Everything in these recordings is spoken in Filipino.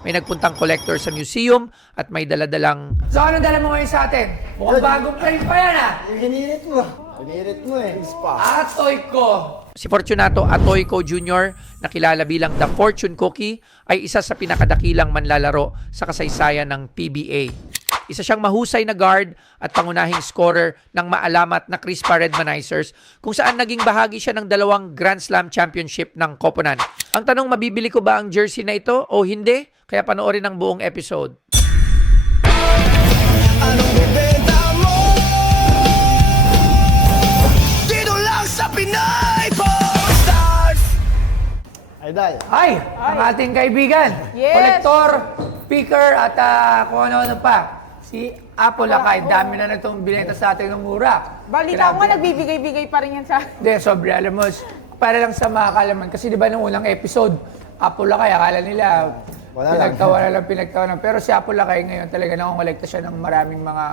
may nagpuntang collector sa museum at may daladalang... So anong dala mo ngayon sa atin? Mukhang bagong frame pa yan ah! Hinirit mo. Hinirit mo eh. Spa. Atoy ko! Si Fortunato Atoyco Jr., na kilala bilang The Fortune Cookie, ay isa sa pinakadakilang manlalaro sa kasaysayan ng PBA. Isa siyang mahusay na guard at pangunahing scorer ng maalamat na Crispa Redmanizers, kung saan naging bahagi siya ng 2 Grand Slam Championship ng Koponan. Ang tanong, mabibili ko ba ang jersey na ito o hindi? Kaya panoorin ang buong episode. Anong bebenta mo? Dito lang sa Pinay Stars. Idol. Ay, ang ating kaibigan, Yes. collector, picker at kung ano-ano pa. Si Apple Lakay, dami na itong binenta sa atin ng mura. Balita ko Grabe. nga, nagbibigay-bigay pa rin yan sa... Hindi, sobre, alam mo, para lang sa mga kalaman. Kasi di ba nung unang episode, Apple Lakay, akala nila, Wala lang. pinagtawa na. Pero si Apple Lakay ngayon talaga nakongolekta siya ng maraming mga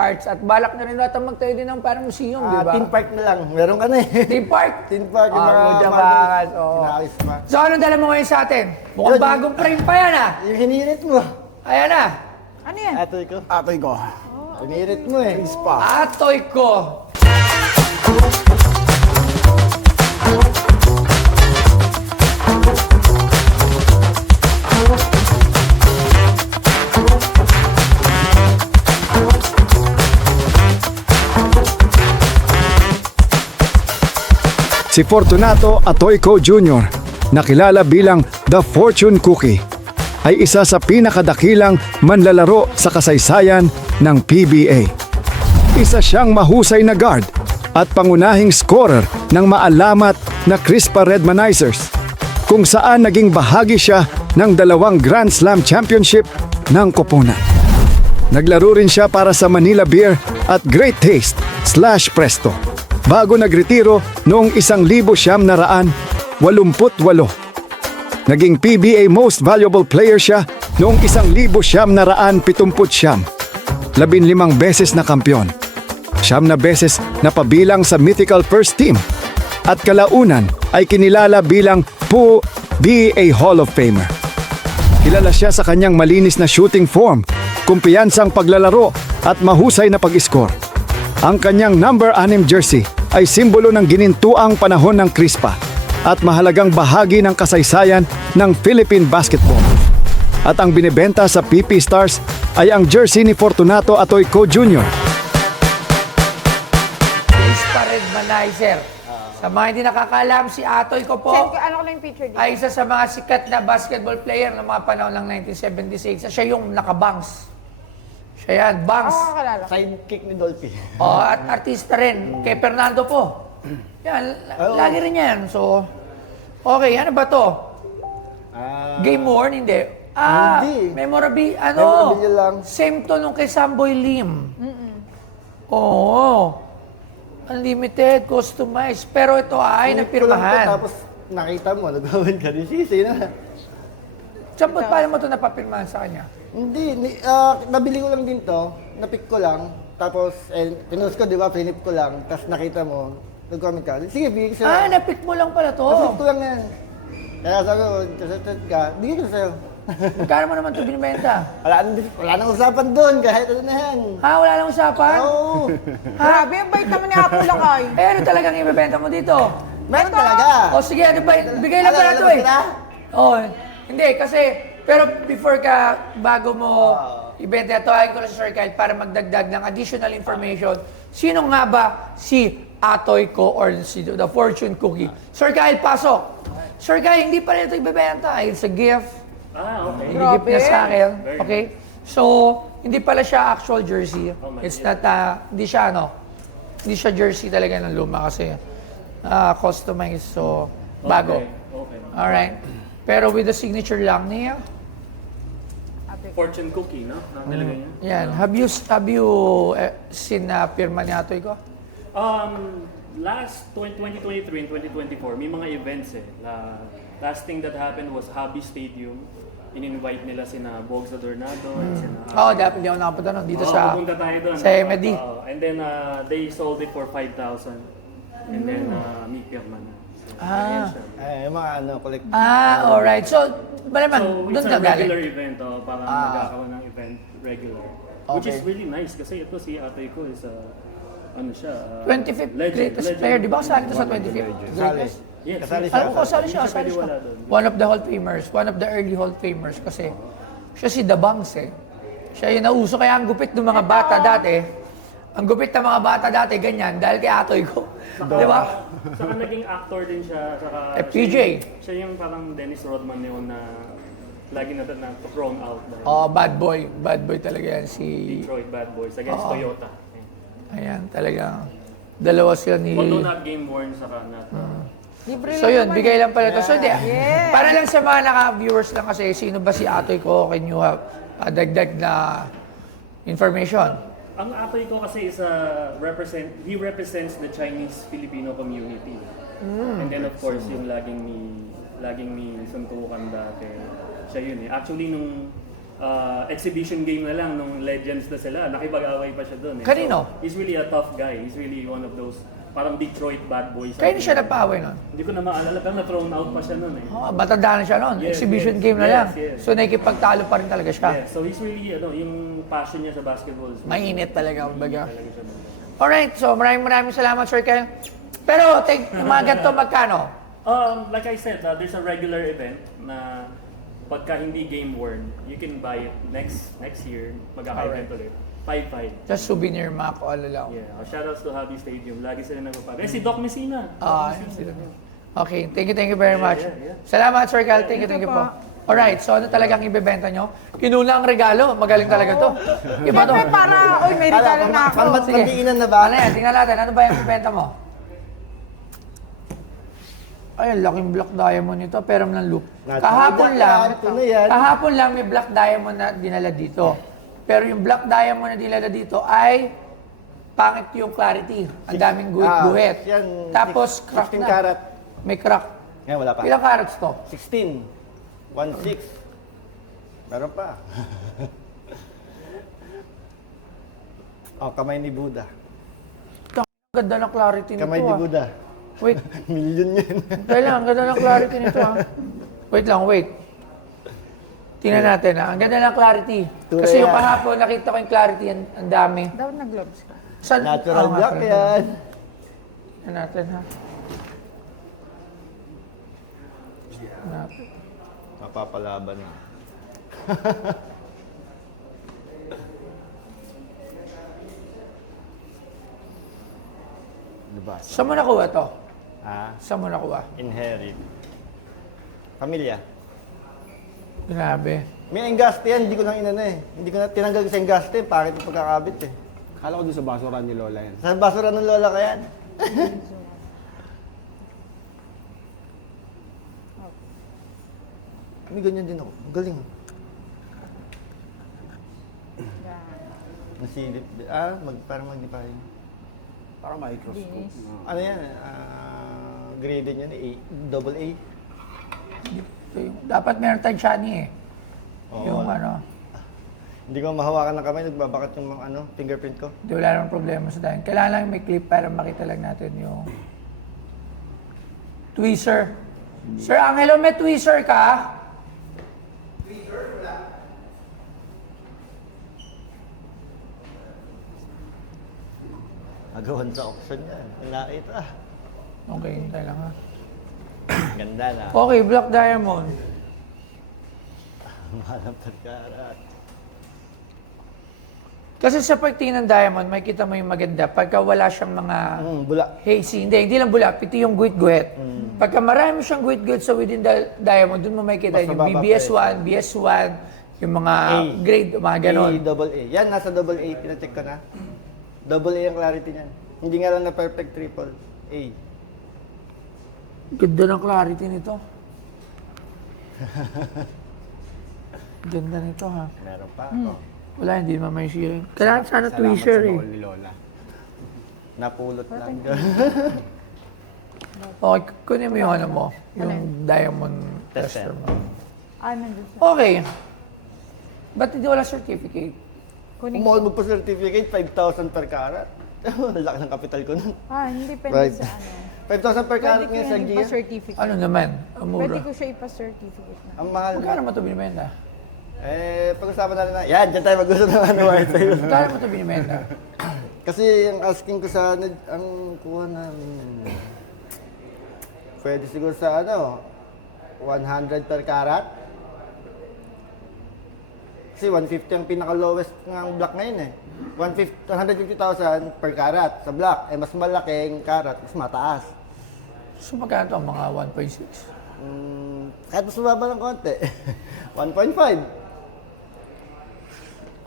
parts. At balak na rin natin magtayo din ng parang museum, di ba? Theme park na lang. Meron ka na eh. Theme park? Theme park. Yung mga Jabakan, oo. Inaayos pa. So, anong dala mo ngayon sa atin? Mukhang Yun. bagong frame pa yan, ah. Yung hinirit mo. Ayan na. Ano yan? Atoy ko. Atoy ko. Hinirit mo eh. Spa. Atoy ko. Si Fortunato Atoyco Jr., nakilala bilang The Fortune Cookie, ay isa sa pinakadakilang manlalaro sa kasaysayan ng PBA. Isa siyang mahusay na guard at pangunahing scorer ng maalamat na Crispa Redmanizers, kung saan naging bahagi siya ng 2 Grand Slam Championship ng Koponan. Naglaro rin siya para sa Manila Beer at Great Taste / Presto, bago nagretiro noong 1988. Naging PBA Most Valuable Player siya noong 1979. 15 beses na kampiyon. 9 na beses na pabilang sa mythical first team. At kalaunan ay kinilala bilang PBA Hall of Famer. Kilala siya sa kanyang malinis na shooting form, kumpiyansang paglalaro at mahusay na pag-score. Ang kanyang number 6 jersey ay simbolo ng ginintuang panahon ng Crispa at mahalagang bahagi ng kasaysayan ng Philippine basketball. At ang binebenta sa PP Stars ay ang jersey ni Fortunato Atoyco Jr. Crispa Redmanizer. Sa mga hindi nakakaalam, si Atoy ko po Ano ko lang yung picture dito? ay isa sa mga sikat na basketball player ng mga panahon ng 1976. Siya yung nakabangs. Siya yan, bangs. Ako kakalala. Sidekick ni Dolphy. At artista rin, kay Fernando po. Yan, lagi rin yan. So, okay, ano ba to? Game worn? Hindi. Hindi. Memorabilia lang. Same to nung kay Samboy Lim. Oo. Unlimited, customized. Pero ito ay napirmahan. Tapos nakita mo, nagawin ka rin sisi na. Saan paano mo ito napapirmahan sa kanya? Hindi, nabili ko lang din to, napick ko lang, tapos pinost ko, di ba, pinip ko lang, tapos nakita mo, nag-comment ka, sige, bigay ko sa'yo. Napick mo lang pala to. Napick ko lang yan. Kaya sabi ko, kasatat ka, bigay ko sa'yo. Magkano mo naman ito binibenta? Wala nang usapan doon, kahit ano na yan. Wala nang usapan? Oo, Grabe, ang bait naman ni Apo Lakay. Ano talagang ibibenta mo dito? meron talaga. O sige, ano ba? Bigay lang pala ito eh. Hindi, kasi, pero before ka, bago mo ibenta ito, ayon ko na si Sir Kyle para magdagdag ng additional information. Sino nga ba si Atoyco or si The Fortune Cookie? Sir Kyle, pasok! Sir Kyle, hindi pa rin ito ibibenta. It's a gift. Okay. Gift niya sa akin. Okay? So, hindi pala siya actual jersey. It's not, hindi siya jersey talaga ng luma kasi customized. So, bago. Okay. Alright. Pero with the signature lang niya. Fortune cookie, no? Nakalagay niya. Yan. Have you seen na pirma ni Atoy ko? Last 2023 and 2024, may mga events eh. Last thing that happened was Hobby Stadium. In-invite nila sina Bogs Adornado and sina... Dapat hindi ako nakapunta nun. Dito sa... pupunta tayo doon. sa MD. And then they sold it for 5,000. And then may pirma na. So, ayan siya. Mga collect. Alright. So, malamang, So, doon it's ka a galing. regular event, parang magkakaroon ng event regular. Which is really nice kasi ito si ate ko is ano siya? 25th greatest player, di ba kasali ito sa 25th greatest? Yes. Kasali Alam ko, kasali siya, Hindi kasali pwede siya. wala doon. One of the Hall of Famers, one of the early Hall of Famers kasi siya si The Bangs eh. Siya yung nauso, kaya ang gupit ng mga bata dati, ang gupit ng mga bata dati, ganyan, dahil kay atoy ko. Di ba? Saka naging actor din siya. Saka PJ. Siya yung parang Dennis Rodman yun na lagi na thrown out. Dahil Oh, bad boy talaga yan si... Detroit Bad Boys against Toyota. Ayan, talagang dalawa sila ni... Although not game-worn, saka not... Libre So yun, naman bigay lang pala ito. So di, Yeah. para lang sa mga naka-viewers lang kasi, sino ba si atoy ko? Can you have dagdag na information? Ang atoy ko kasi is he represents the Chinese-Filipino community. And then of course, yung laging may suntukan dati. Siya yun eh. Actually, nung exhibition game na lang, nung Legends na sila, nakipag-away pa siya doon eh. Kanino? So, he's really a tough guy. He's really one of those parang Detroit bad boys. Kaya siya napaway nun? Hindi ko na maalala, pero na-thrown out pa siya noon eh. Oh, matanda na siya nun. Yes, Exhibition yes. game na Yes, lang. yes. So nakikipagtalo pa rin talaga siya. Yeah, so he's really, yung passion niya sa basketball is Mainit talaga, kumbaga. talaga siya doon. Alright, so maraming salamat, Sir Kyle. Pero, yung mga ganito, magkano? Like I said, there's a regular event na pagka hindi game worn, you can buy it next year, magkaka-event ulit. 5-5. Just souvenir mga ko, lang. Yeah, shoutouts to Hobby Stadium. Lagi sila nagpapag. Si Doc Messina. Okay, thank you very much. yeah. Salamat, Sir Kyle. Thank you po. Alright, so ano talagang ibebenta nyo? Inuna ang regalo. Magaling talaga to. Iba to. Siyempre para, uy, may regalo na ako. Pang Sige. magdiinan na ba? Ano yan? Tingnan natin. Ano ba yung ibebenta mo? Ay, ang laking black diamond nito. Pero ng loop. Kahapon lang may black diamond na dinala dito. Pero yung black diamond na dinala dito ay pangit yung clarity. Ang daming guhit-guhit. yan, Tapos crack 16 na. karat. May crack. Ngayon wala pa. Ilang carats to? 16. 1.6. Meron pa. Kamay ni Buddha. Ang ganda ng clarity nito. Kamay ni Buddha. Wait, Million yan. kailan? Ang ganda ng clarity nito Wait lang, wait. Tingnan natin Ang ganda ng clarity. Tunay Kasi yung yan. kahapon, nakita ko yung clarity, ang dami. Daw nag-gloves ka. Saan? Natural nga black pala. yan. Tingnan natin Mapapalaban na. Lubas. Saan mo nakuha to? Saan mo nakuha? Inherit. Pamilya. Grabe. May enggaste yan, hindi ko lang inano eh. Hindi ko na tinanggal ko sa enggaste, pangit yung pagkakabit eh. Kala ko doon sa basura ni Lola yan. Sa basura ng lola ka yan. May ganyan din ako. Galing. Nasilip. Parang mag-define. Parang microscope. Ano yan? Graded yan eh. Double A. Dapat meron tayong shiny Oo. Yung ano. Hindi ko mahawakan ng kamay, nagbabakat yung fingerprint ko. Hindi wala namang problema sa dahil. Kailangan lang may clip para makita lang natin yung tweezer. Sir Angelo, may tweezer ka? Agawan sa auction yan. Nakita. Okay, hintay lang ha. Ganda na. Okay, Black Diamond. Mahal ang pagkarat. Kasi sa pagtingin ng diamond, makikita mo yung maganda. Pagka wala siyang mga Bula. hazy, hindi lang bula, piti yung guhit-guhit. Pagka marami siyang guhit-guhit sa within the diamond, dun mo makikita Mas yung mababa BBS1, BS1, yung mga grade, mga ganon. Double A. Yan, nasa double A. Pinacheck ko na. Double A ang clarity niyan. Hindi nga lang na perfect triple A. Ganda ng clarity nito. Ganda nito ha. Meron pa. Wala, hindi naman may sharing. Kailangan sana Salamat tweezer sa eh. baon ni Lola. Napulot lang. Okay, kunin mo yung ano mo, yung diamond tester mo. Nandun sa... Okay. Ba't hindi wala certificate? Kunin Kung mo pa certificate, 5,000 per karat. Laki ng kapital ko nun. hindi pwede Right. sa ano. 5,000 per Pwede carat ko ngayon sa yan Gia. ipa-certificate. Ano naman? Ang Pwede mura. ko siya ipa-certificate na. Ang mahal. Magkano mo ito binibenta? Pag-usapan natin na. Yan, dyan tayo mag-usap ng ano, white sale. Magkano mo ito binibenta? Kasi ang asking ko sa, ang kuha namin, pwede siguro sa ano, 100 per carat. Kasi 150 ang pinaka-lowest ng black ngayon eh. 150,000 per carat sa black. Eh, mas malaking carat, mas mataas. So magkano ito? Mga 1.6? Kahit mas mababa ng konti. 1.5.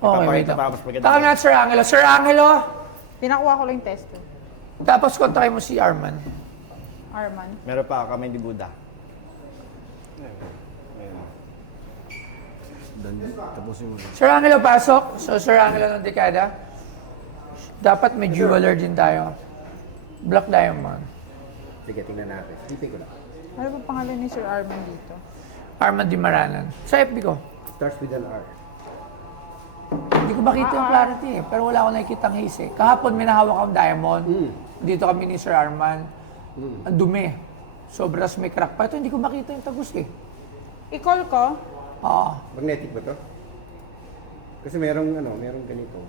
Okay, wait lang. Tapos maganda. Taka nga, Sir Angelo. Sir Angelo! Pinakuha ko lang yung tester. Tapos kontakin mo si Arman. Arman. Meron pa kami di Buddha. Tapusin mo. Sir Angelo, pasok. So, Sir Angelo ng dekada. Dapat may jeweler din tayo. Black diamond. Sige, tingnan natin. Tipin ko lang. Ano ba pangalan ni Sir Arman dito? Arman Di Maranan. Sa FB ko. Starts with an R. Hindi ko makita yung clarity eh. Pero wala akong nakikita ng haze eh. Kahapon may nahawak akong diamond. Dito kami ni Sir Arman. Ang dumi. Sobras may crack pa. Ito hindi ko makita yung tagus eh. I-call ko? Oo. Magnetic ba to? Kasi merong ganito.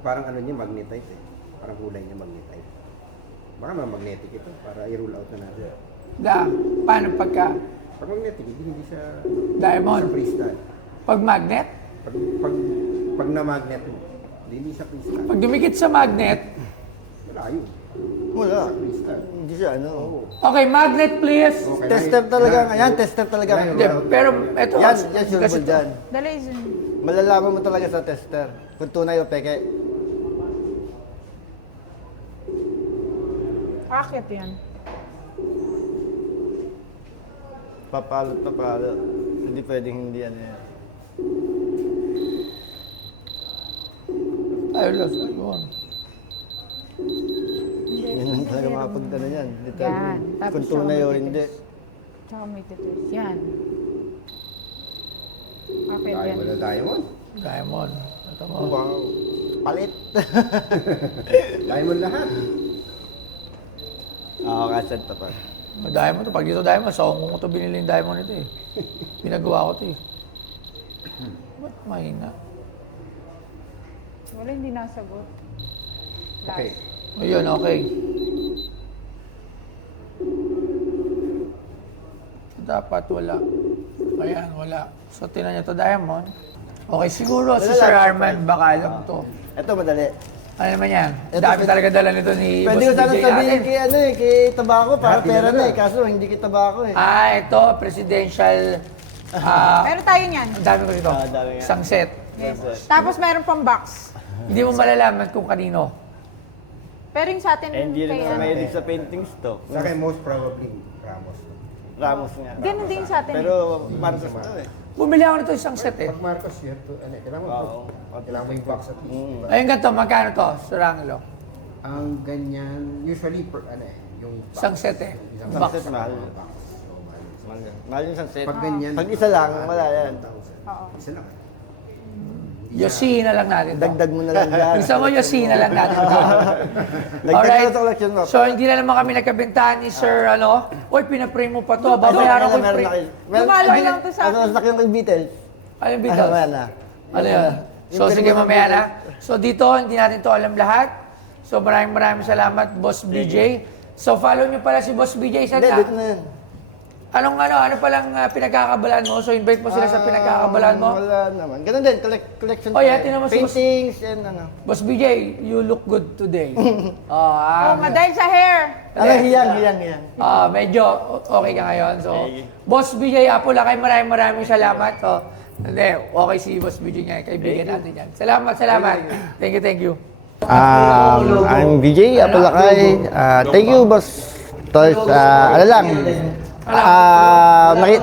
Parang ano niya, magnetite eh. Parang kulay niya magnetite. Baka magnetic ito para i-rule out na natin. Paano pagka Pag magnetic, hindi siya diamond? sa crystal. Pag magnet? Pag na-magnet mo, hindi siya crystal. Pag dumikit sa magnet, Wala yun. Wala. Crystal. Hindi siya ano. okay, magnet please. Okay, Tester talaga. Ayan, tester talaga. Hindi, pero ito Yan, yan sure kasi ball dyan. Dali, Zoom. Malalaman mo talaga sa tester. Kung tunay o peke. Akit yan. Papalot. Hindi pwedeng hindi ano yan. Ayos, ayun. Yan lang talaga makapagdala yan. Hindi tayo Yan. Tapos kung tunay o hindi. Tsaka may tutulog. Yan. Akit Tayo yan. wala diamond. Diamond. Ito mo. Wow. Palit. Diamond lahat. Oo, kasad pa pa. Diamond to. Pag dito diamond, sa Hong Kong ko ito binili yung diamond ito eh. Pinagawa ko ito eh. Ba't mahina? Wala, hindi nasagot. Last. Okay. Ayun, okay. Dapat wala. Ayan, wala. So, tinan niyo to diamond. Okay, siguro si Sir Arman, baka alam to. Ito madali. Ano naman yan? Ito, Dami talaga dala nito ni Pwede ko Boss sana DJ sabihin natin. kay ano eh, kay Tabako para pera na eh. Kaso hindi kay Tabako eh. Ito, presidential. Meron tayo niyan. Ang dami ko dito. dami nga. Isang set. Yes. Tapos meron pang box. Hindi mo malalaman kung kanino. Pero yung sa atin, Hindi rin kay sa ano. mahilig sa paintings to. Sa akin, most probably, Ramos. Ramos nga. Ganun din sa atin. Pero Marcos to eh. Bumili ako nito isang set eh. Pag Marcos, you have to, kailangan mo, kailangan mo yung box at least. Ayun ganito, magkano to, Sir Angelo? Ang ganyan, usually, yung box. Isang set eh. Isang Isang Box. set mahal. box. So, mahal. Mahal yung sunset. Pag ganyan, Pag isa lang, wala yan. 1,000. Oo. Isa lang. Yossi na lang natin to. Dagdag mo na lang dyan. Gusto mo Yossi na lang natin to. Dagdag mo na sa collection mo. So, hindi na naman kami nagkabentahan ni Sir, Uy, pinaprame mo pa to. Babayaran ko yung Meron frame. na kayo. Lumalaki lang to sa Ano, mas laki yung Beatles. Ano yung Beatles? Ano na? Ano yun? So, sige mamaya na. So, dito, hindi natin to alam lahat. So, maraming salamat, Boss BJ. So, follow nyo pala si Boss BJ sa Hindi, dito na yan. ano palang pinagkakabalaan mo? So, invite mo sila sa pinagkakabalaan mo. Wala naman. Ganun din, collection. Oh, yeah, tinan mo si Boss- Paintings and ano. Boss BJ, you look good today. Oh, dahil sa hair. Ano, hiyang. Medyo okay ka ngayon. So, Boss BJ Apple, maraming salamat. So, hindi, okay si Boss BJ nga, kaibigan natin yan. Salamat. Thank you. I'm BJ Apolakay. Thank you, Boss Toys. Ano lang,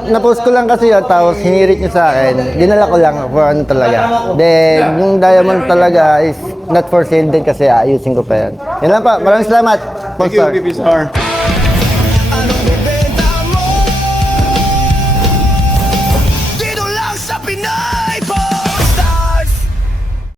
na-post ko lang kasi yun, tapos hinirit niyo sa akin. Dinala ko lang for ano talaga. Then, yung diamond talaga is not for sale din kasi ayusin ko pa yan. Yan lang pa. Maraming salamat, Boss Toys.